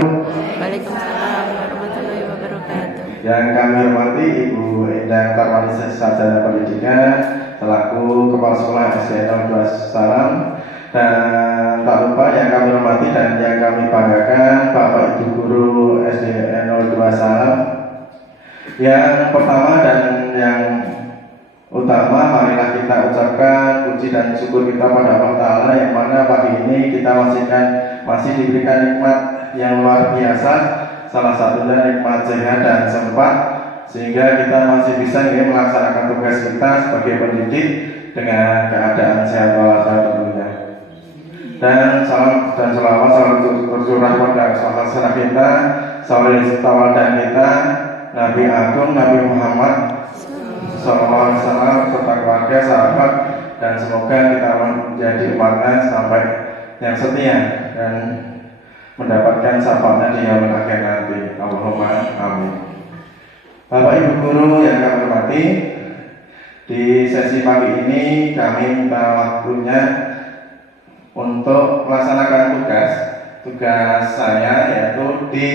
warahmatullahi wabarakatuh. Waalaikumsalam warahmatullahi wabarakatuh. Yang kami hormati Ibu Endang Tarwani Sarjana Pendidikan selaku Kepala Sekolah SDN 02 Salam, dan tak lupa yang kami hormati dan yang kami banggakan Bapak Ibu Guru SDN 02 Salam. Yang pertama dan yang utama, marilah kita ucapkan puji dan syukur kita pada Allah Ta'ala yang mana pagi ini kita masih diberikan nikmat yang luar biasa, salah satunya nikmat sehat dan sempat, sehingga kita masih bisa melaksanakan tugas kita sebagai pendidik dengan keadaan sehat walafiat tentunya. Dan salam dan selawat tercurah pada sahabat kita, saudara tauladan kita, Nabi Agung Nabi Muhammad Sallallahu Alaihi Wasallam serta keluarga, sahabat, dan semoga kita menjadi umatnya sampai yang setia dan mendapatkan syafaatnya di yaumil akhir nanti. Allahumma amin. Bapak Ibu Guru yang kami hormati, di sesi pagi ini kami minta waktunya untuk melaksanakan tugas saya, yaitu di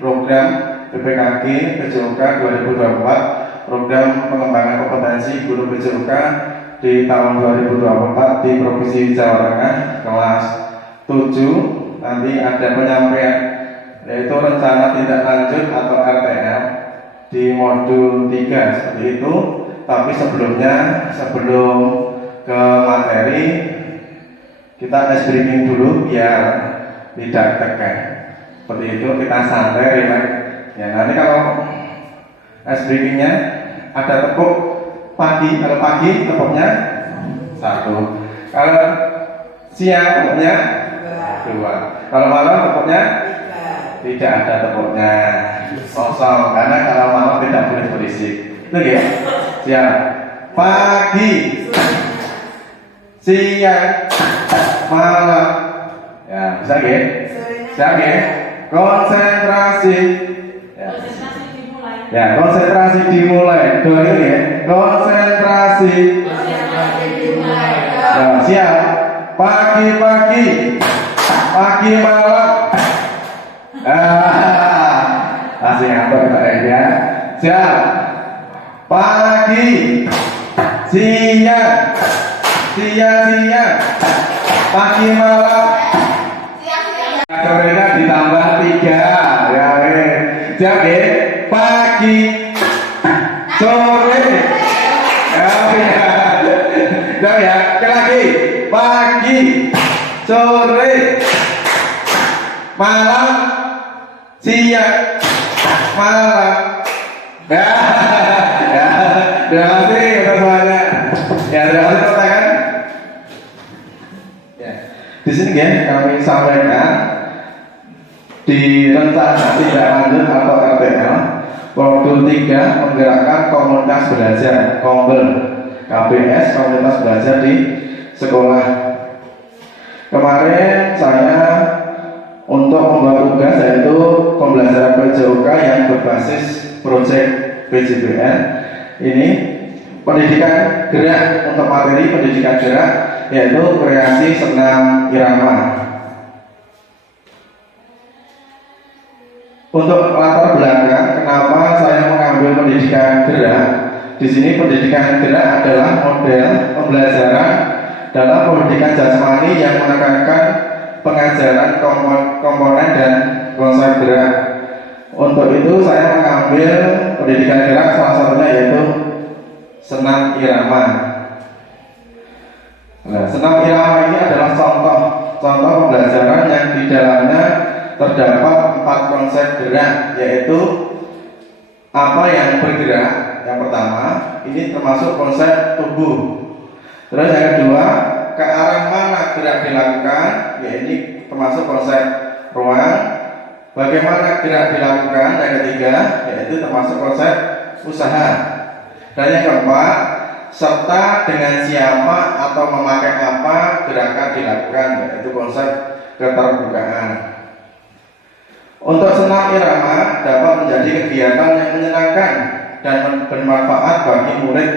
program PPKG PJOK 2024, program pengembangan kompetensi guru PJOK di tahun 2024 di Provinsi Jawa Tengah, kelas 7. Nanti ada penyampaian, yaitu rencana tindak lanjut atau RTL di modul 3 seperti itu. Tapi sebelum ke materi, kita ice breaking dulu biar tidak tegang. Seperti itu, kita santai, relax. Ya, nanti kalau ice breakingnya ada tepuk pagi, kalau pagi tepuknya 1, kalau siang tepuknya 2, kalau malam tepuknya tidak ada tepuknya, kosong, karena kalau malam tidak boleh berisik. Itu ya, siang, pagi, siang, malam, ya bisa ya, bisa ya, konsentrasi. Ya, konsentrasi dimulai. Doanya ya, konsentrasi. Nah, siap. Pagi-pagi, pagi malam. Masih ngatur Pak ya. Siap. Pagi, siang, siang, pagi malam. Mereka ditambah 3. Ya, siap ya. Pagi, sore, ya, lagi, pagi, sore, malam, siang, malam. Ya, terima kasih semuanya. Ya, terima kasih pertanyaan. Ya, di sini ya kami sampaikan di rencana tindak lanjut atau RTL modul 3 menggerakkan komunitas belajar Kombel KBS, komunitas belajar di sekolah. Kemarin saya untuk membuat tugas yaitu pembelajaran PJOK yang berbasis proyek PJBN. Ini pendidikan gerak, untuk materi pendidikan gerak yaitu kreasi senam irama. Untuk latar belakang kenapa saya mengambil pendidikan gerak, di sini pendidikan gerak adalah model pembelajaran dalam pendidikan jasmani yang menekankan pengajaran komponen dan konsep gerak. Untuk itu saya mengambil pendidikan gerak, salah satunya yaitu senam irama. Nah, senam irama ini adalah contoh pembelajaran yang di dalamnya terdapat 4 konsep gerak, yaitu apa yang bergerak. Yang pertama, ini termasuk konsep tubuh. Terus yang kedua, ke arah mana gerak dilakukan, yaitu termasuk konsep ruang. Bagaimana gerak dilakukan, yang ketiga, yaitu termasuk konsep usaha. Dan yang keempat, serta dengan siapa atau memakai apa gerakan dilakukan, yaitu konsep keterbukaan. Untuk senam irama dapat menjadi kegiatan yang menyenangkan dan bermanfaat bagi murid.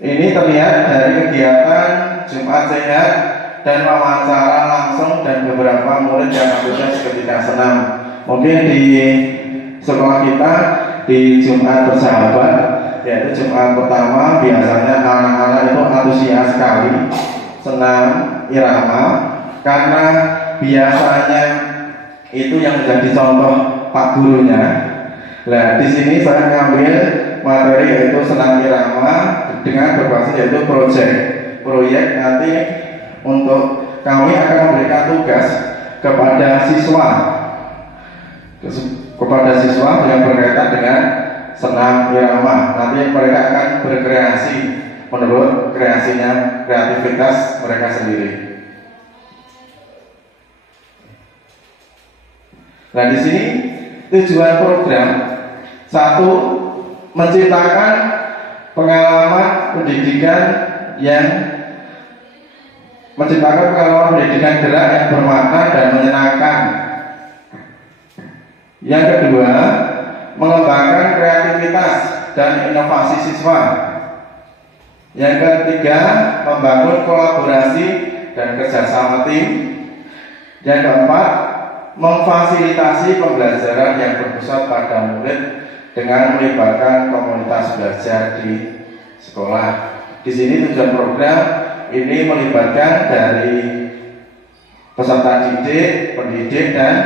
Ini terlihat dari kegiatan Jumat Sehat dan wawancara langsung dan beberapa murid yang antusias ketika senam. Mungkin di sekolah kita di Jumat bersahabat, yaitu Jumat pertama, biasanya anak-anak itu antusias sekali senam irama, karena biasanya itu yang menjadi contoh Pak gurunya. Nah, di sini saya mengambil materi yaitu senam irama dengan berbasis yaitu proyek. Nanti untuk kami akan memberikan tugas kepada siswa yang berkaitan dengan senam irama. Nanti mereka akan berkreasi menurut kreativitas mereka sendiri. Nah, di sini tujuan program satu, menciptakan pengalaman pendidikan gerak yang bermakna dan menyenangkan. Yang kedua, mengembangkan kreativitas dan inovasi siswa. Yang ketiga, membangun kolaborasi dan kerjasama tim. Yang keempat, memfasilitasi pembelajaran yang berpusat pada murid dengan melibatkan komunitas belajar di sekolah. Di sini tujuan program ini melibatkan dari peserta didik, pendidik, dan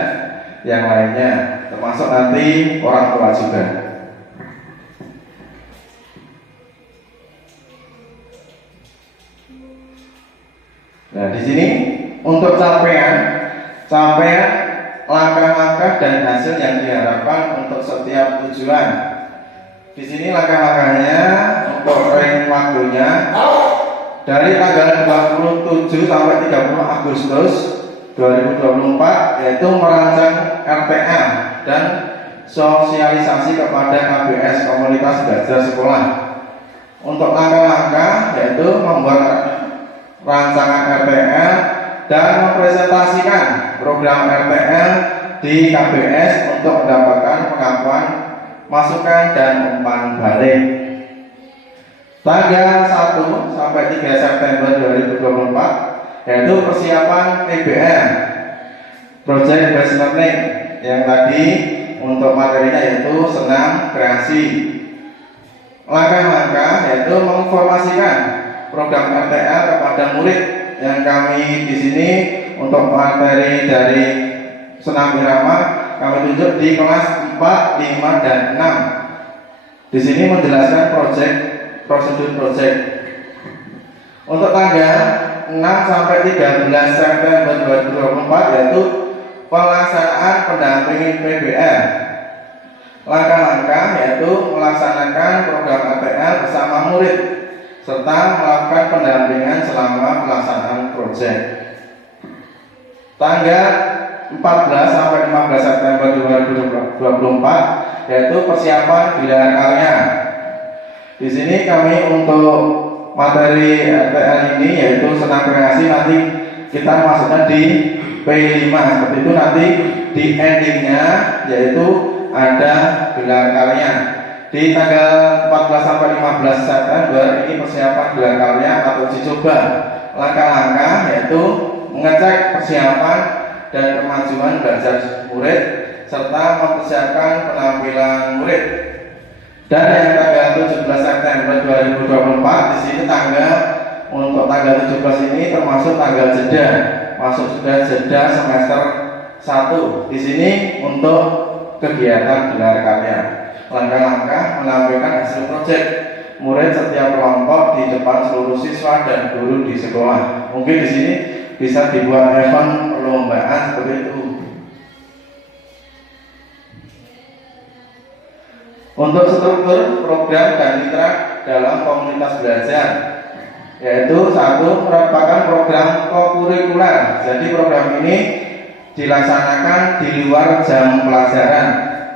yang lainnya, termasuk nanti orang tua juga. Nah, di sini untuk capaian langkah-langkah dan hasil yang diharapkan untuk setiap tujuan. Di sini langkah-langkahnya untuk range waktunya dari tanggal 27 sampai 30 Agustus 2024, yaitu merancang RPA dan sosialisasi kepada KBS komunitas belajar sekolah. Untuk langkah-langkah yaitu membuat rancangan RPA dan mempresentasikan program RPL di KBS untuk mendapatkan pengakuan, masukan, dan umpan balik. Tanggal 1 sampai 3 September 2024 yaitu persiapan PBL, Project Based Learning, yang tadi untuk materinya yaitu senam kreasi. Langkah-langkah yaitu menginformasikan program RTL kepada murid, yang kami di sini untuk materi dari senam irama kami tunjuk di kelas 4, 5, dan 6. Di sini menjelaskan prosedur project. Untuk tanggal 6 sampai 13 September 2024 yaitu pelaksanaan pendampingan PBL. Langkah-langkah yaitu melaksanakan program APL bersama murid serta melakukan pendampingan selama pelaksanaan proyek. Tanggal 14 sampai 15 September 2024 yaitu persiapan gelar karya. Di sini kami untuk materi RTL ini yaitu senam kreasi, nanti kita masukkan di P5 seperti itu. Nanti di endingnya yaitu ada gelar karya. Di tanggal 14 sampai 15 September ini persiapan gelar karya atau uji coba. Langkah-langkah yaitu mengecek persiapan dan kemajuan belajar murid serta mempersiapkan penampilan murid. Dan yang tanggal 17 September 2024 di sini untuk tanggal 17 ini termasuk tanggal jeda, masuk sudah jeda semester 1. Di sini untuk kegiatan gelar karya. Langkah-langkah menampilkan hasil proyek murid setiap kelompok di depan seluruh siswa dan guru di sekolah. Mungkin di sini bisa dibuat event perlombaan seperti itu. Untuk struktur program dan mitra dalam komunitas belajar, yaitu satu, merupakan program kokurikuler. Jadi program ini dilaksanakan di luar jam pelajaran,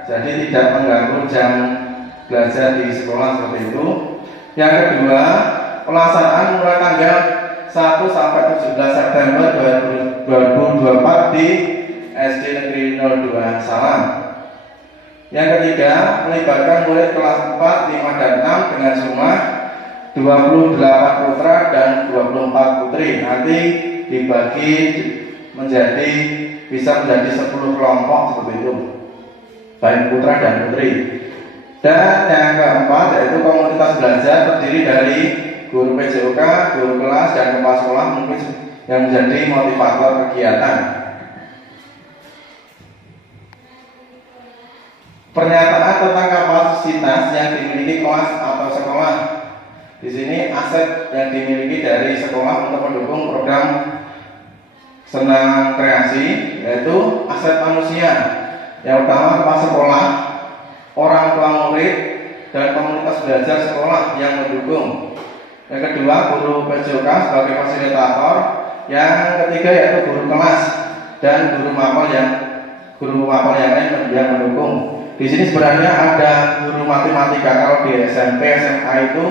jadi tidak mengganggu jam belajar di sekolah seperti itu. Yang kedua, pelaksanaan mulai tanggal 1 sampai 17 September 2024 di SD Negeri 02 Salam. Yang ketiga, melibatkan murid kelas 4, 5, dan 6 dengan jumlah 28 putra dan 24 putri. Nanti dibagi menjadi bisa menjadi 10 kelompok seperti itu, baik putra dan putri. Dan yang keempat yaitu komunitas belajar terdiri dari guru PJOK, guru kelas, dan kepala sekolah mungkin yang menjadi motivator kegiatan. Pernyataan tentang kapasitas yang dimiliki kelas atau sekolah. Di sini aset yang dimiliki dari sekolah untuk mendukung program senam kreasi yaitu aset manusia. Yang pertama kepala sekolah, orang tua murid, dan komunitas belajar sekolah yang mendukung. Yang kedua guru PJOK sebagai fasilitator. Yang ketiga yaitu guru kelas dan guru mapel yang lain yang mendukung. Di sini sebenarnya ada guru matematika. Kalau di SMP, SMA itu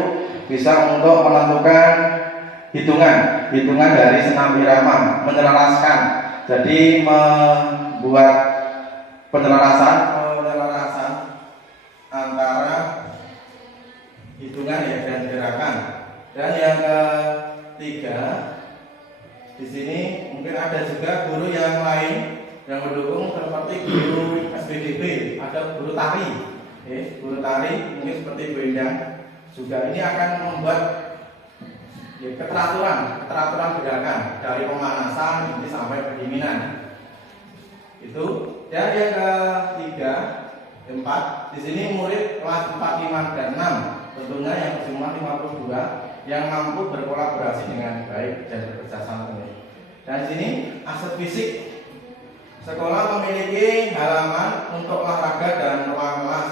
bisa untuk menentukan hitungan dari senam irama, menyelaraskan. Jadi membuat penyelarasan antara hitungan dan gerakan. Dan yang ketiga, di sini mungkin ada juga guru yang lain yang mendukung seperti guru SPDB, ada guru tari, guru tari mungkin seperti Bu Endang juga. Ini akan membuat keteraturan gerakan dari pemanasan ini sampai pendinginan. Itu. Dan yang ketiga, keempat, di sini murid kelas 4, 5, dan 6 tentunya yang berjumlah 52 yang mampu berkolaborasi dengan baik dan bekerja sama. Dan di sini aset fisik. Sekolah memiliki halaman untuk olahraga dan ruang kelas.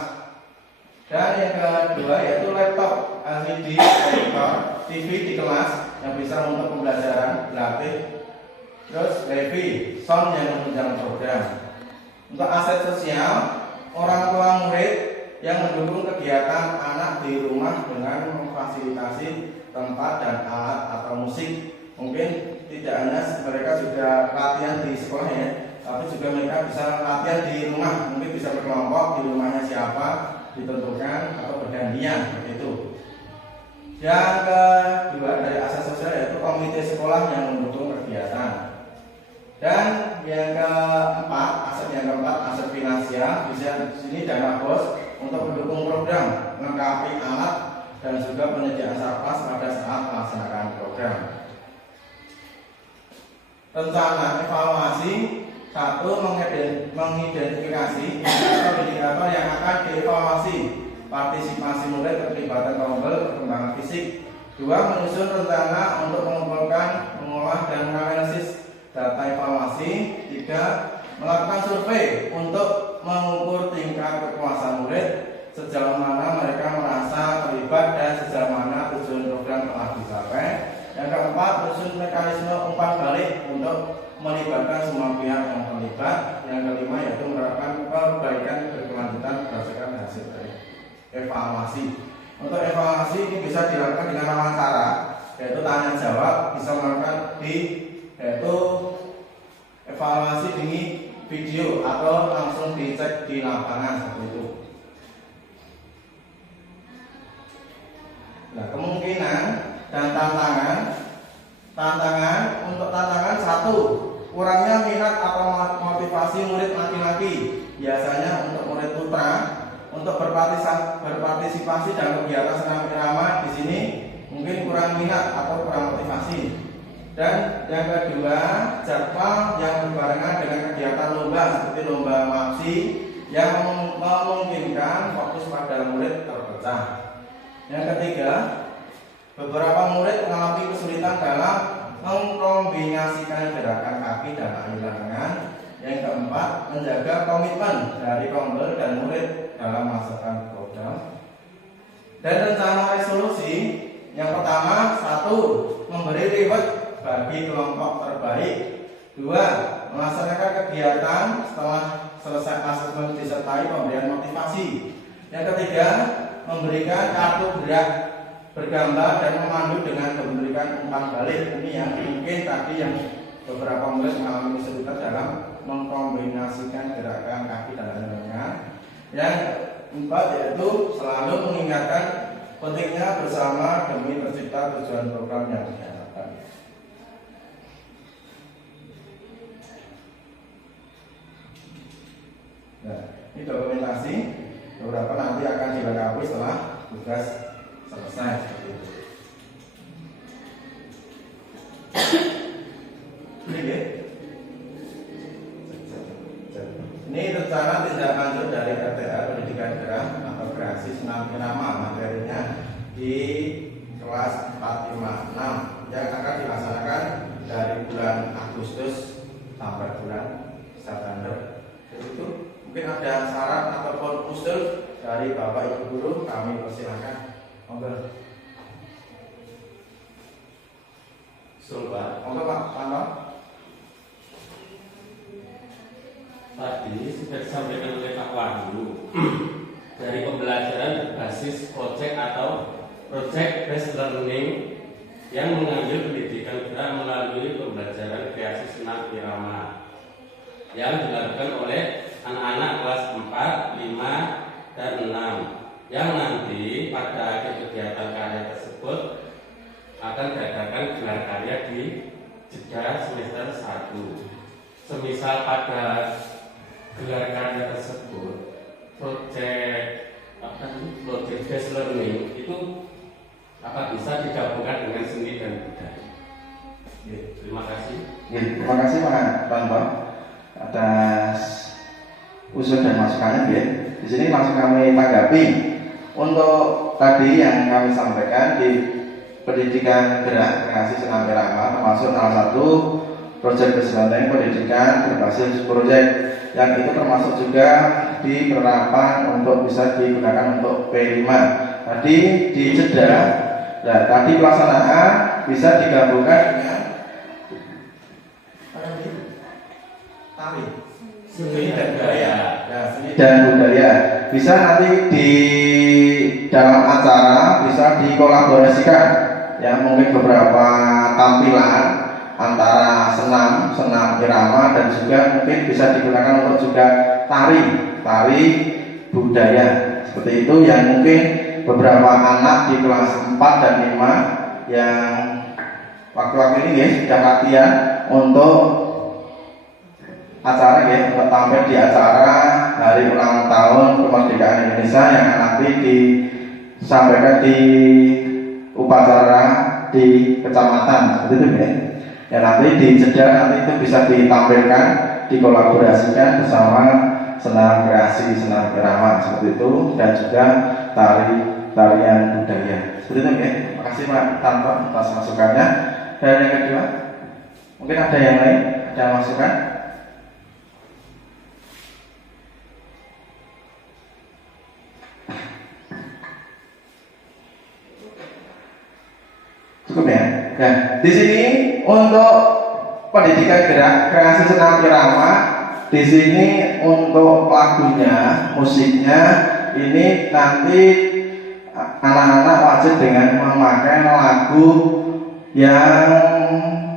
Dan yang kedua yaitu laptop, LCD, monitor, TV di kelas yang bisa untuk pembelajaran gratis. Terus wifi, sound yang menunjang program. Untuk aset sosial, orang tua murid yang mendukung kegiatan anak di rumah dengan memfasilitasi tempat dan alat atau musik. Mungkin tidak hanya mereka juga latihan di sekolah ya, tapi juga mereka bisa latihan di rumah, mungkin bisa berkelompok di rumahnya siapa ditentukan atau bergantian seperti itu. Yang kedua dari aset sosial yaitu komite sekolah yang mendukung kegiatan. Dan yang keempat, aset finansial, bisa di sini dana bos untuk mendukung program, melengkapi alat dan juga penyediaan sarpas pada saat melaksanakan program. Rencana evaluasi. Satu, mengidentifikasi indikator yang akan dievaluasi, partisipasi murid, keterlibatan kelompok, perkembangan fisik. Dua, menyusun rencana untuk mengumpulkan, mengolah, dan menganalisis data evaluasi. Tiga, melakukan survei untuk mengukur tingkat kepuasan murid, sejauh mana mereka merasa terlibat dan sejauh mana tujuan program telah dicapai. Yang keempat, menyusun mekanisme umpan balik untuk melibatkan semua pihak yang terlibat. Yang kelima yaitu menerapkan perbaikan berkelanjutan berdasarkan hasil dari evaluasi. Untuk evaluasi ini bisa dilakukan dengan wawancara, yaitu tanya jawab, bisa melakukan yaitu evaluasi di video atau langsung dicek di lapangan seperti itu. Nah, kemungkinan dan tantangan untuk tantangan satu, kurangnya minat atau motivasi murid laki-laki. Biasanya untuk murid putra untuk berpartisipasi dalam kegiatan senam irama di sini mungkin kurang minat atau kurang motivasi. Dan yang kedua, jadwal yang berbarengan dengan kegiatan lomba seperti lomba MAPSI yang memungkinkan fokus pada murid terpecah. Yang ketiga, beberapa murid mengalami kesulitan dalam mengkombinasikan gerakan kaki dan aliran tangan. Yang keempat, menjaga komitmen dari pembel dan murid dalam melaksanakan program. Dan rencana resolusi yang pertama, satu, memberi reward bagi kelompok terbaik. Dua, melaksanakan kegiatan setelah selesai asesmen disertai pemberian motivasi. Yang ketiga, memberikan kartu gerak bergambar dan memandu dengan memberikan umpan balik. Ini yang mungkin tadi yang beberapa murid mengalami kesulitan dalam mengkombinasikan gerakan kaki dan tangan. Yang keempat yaitu selalu mengingatkan pentingnya bersama demi tercipta tujuan program yang diharapkan. Nah, ini dokumentasi beberapa nanti akan dilengkapi setelah tugas selesai seperti itu. Ini rencana tindak lanjut dari RTA pendidikan gerak atau kreasi senam irama, materinya di kelas 456 yang akan dilaksanakan dari bulan Agustus sampai bulan September. Itu mungkin ada saran ataupun usul dari Bapak Ibu guru, kami persilakan. Monggo. Usul Pak. Monggo Pak Panto. Tadi sudah disampaikan oleh Pak Wahyu dari pembelajaran berbasis project atau project based learning yang mengambil pendidikan gerak melalui pembelajaran kreasi senam irama yang dilakukan oleh anak-anak kelas 4, 5, dan 6 yang nanti pada akhir kegiatan karya tersebut akan diadakan gelar karya di jeda semester 1. Semisal pada gelar karya tersebut project based learning itu bisa digabungkan dengan seni dan budaya. Terima kasih. Terima kasih Pak Panto atas usul dan masukannya. Di sini langsung kami tanggapi untuk tadi yang kami sampaikan di pendidikan gerak kreasi senam irama, termasuk salah satu proyek berselanjutnya pendidikan berbasis proyek yang itu termasuk juga di penerapan untuk bisa digunakan untuk P5. Tadi di jeda, nah, tadi pelaksanaan bisa digabungkan dengan tari, Seni dan budaya. ya, seni dan budaya. Bisa nanti di dalam acara bisa dikolaborasikan, ya mungkin beberapa tampilan antara senam irama dan juga mungkin bisa digunakan untuk juga tari budaya seperti itu, yang mungkin beberapa anak di kelas 4 dan 5 yang waktu-waktu ini ya sudah latihan untuk acara ya, untuk tampil di acara hari ulang tahun kemerdekaan Indonesia yang nanti disampaikan di upacara di kecamatan seperti itu ya. Ya nanti di jeda nanti itu bisa ditampilkan, dikolaborasikan bersama senam kreasi senam irama seperti itu, dan juga tarian budaya seperti itu ya. Terima kasih Pak Tanto atas masukannya. Dan yang kedua, mungkin ada yang lain, ada masukan? Cukup ya. Nah, di sini untuk pendidikan gerak kreasi senam irama, di sini untuk lagunya, musiknya ini nanti anak-anak wajib dengan memakai lagu yang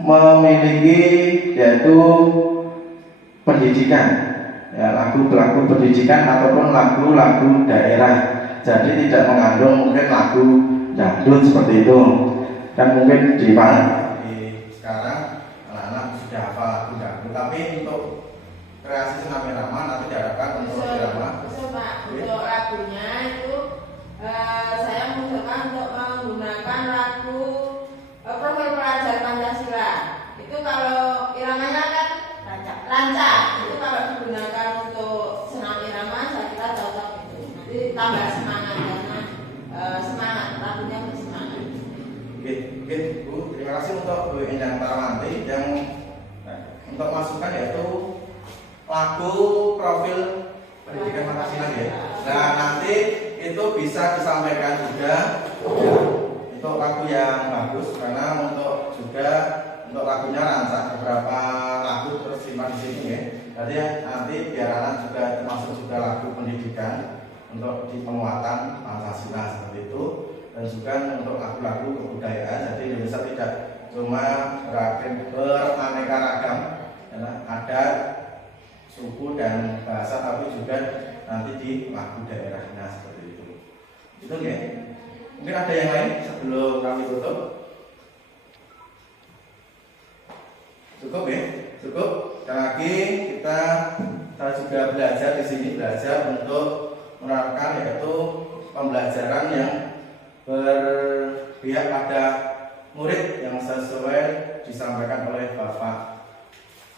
memiliki yaitu pendidikan, ya lagu-lagu pendidikan ataupun lagu-lagu daerah. Jadi tidak mengandung mungkin lagu dangdut seperti itu. Dan mungkin di sekarang anak-anak sudah hafal lagu dangdut, tapi untuk kreasi senam irama nanti diharapkan untuk irama. Untuk lagunya itu saya mengusahakan untuk menggunakan lagu profil pelajar Pancasila. Itu kalau iramanya kan lancar. Itu kalau digunakan untuk senam irama saya kira cocok itu. Nanti tambah semangat karena semangat lagunya bersemangat. Oke, Bu. Terima kasih untuk Bu Endang Tarwanti yang untuk masukan yaitu lagu profil pendidikan Pancasila ya. Nah nanti itu bisa disampaikan juga ya, itu lagu yang bagus karena untuk juga untuk lagunya rancak beberapa lagu terus simpan di sini ya. Jadi nanti biar anak juga termasuk juga lagu pendidikan untuk di penguatan Pancasila seperti itu. Dan juga untuk lagu-lagu kebudayaan, jadi Indonesia tidak cuma beraneka ragam, ada suku dan bahasa, tapi juga nanti di lagu daerahnya seperti itu. Itu ya. Mungkin ada yang lain sebelum kami tutup? Cukup ya? Cukup. Sekali lagi kita saya juga belajar di sini, belajar untuk menerapkan yaitu pembelajaran yang berpihak pada murid yang sesuai disampaikan oleh Bapak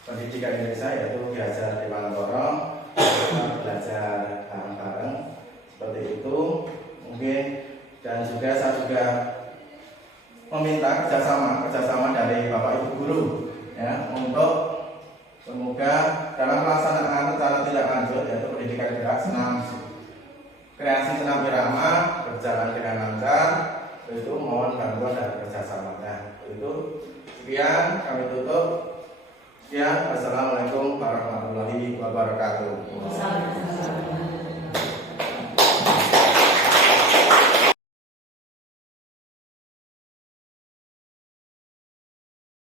Pendidikan Indonesia, yaitu Ki Hajar Dewantara. Kita belajar bareng-bareng seperti itu mungkin, dan juga saya juga meminta kerjasama dari Bapak Ibu guru ya, untuk semoga dalam pelaksanaan rencana tindak lanjut yaitu pendidikan gerak senam kreasi senam irama berjalan dengan lancar. Itu mohon bantuan dan kerjasamanya. Itu sekian, kami tutup. Sekian, wassalamualaikum warahmatullahi wabarakatuh.